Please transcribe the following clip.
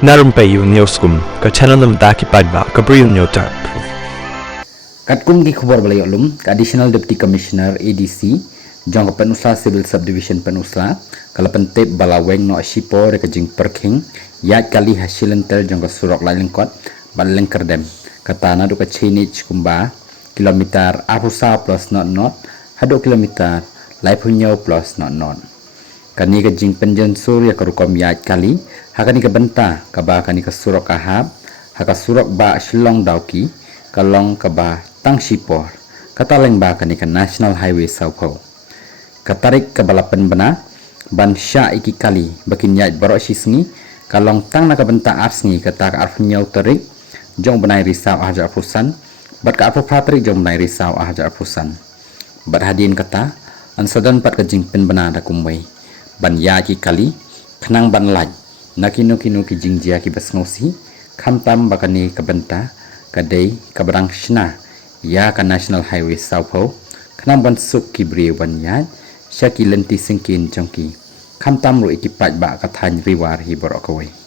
Narum payu neoskum ka channel nam daki padba ka briu neotar. Katkum ki khubor balai olum ka Additional Deputy Commissioner ADC jong ka Penusla Civil Subdivision Penusla kala pentep balaweng no asipo re ka jing perking yat kali hasilentel jong ka surok lai lengkot baleng kerdem katana du ka chinich kumba kilometer apusa plus not hado kilometer lai punyo plus not kani ka jing penjen surya ka rukom yat kali hakani ka benta ka ba kani ka surok ka hab haka surok ba shillong dauki kalong ka ba tang sipor kataleng ba kani ka National Highway Saupo katarik ka balapan bana ban sya iki kali bakin yat barok sisngi kalong tang na ka benta arsngi kata ka arfnyau tarik jong benai risau ahja apusan bat ka apu patrik jong benai risau ahja apusan bat hadin kata an sadan pat ka jingpen bana da kumwei ban ya ki kali khnang ban laj nakino kino ki jingjia ki basngausi khamtam bakani ka benta kadai kabarang shna ya ka National Highway Saupo khnang ban suk ki briu ban ya syaki lenti singkin jongki khamtam ro ikipaj ba ka than riwar hi borok kawai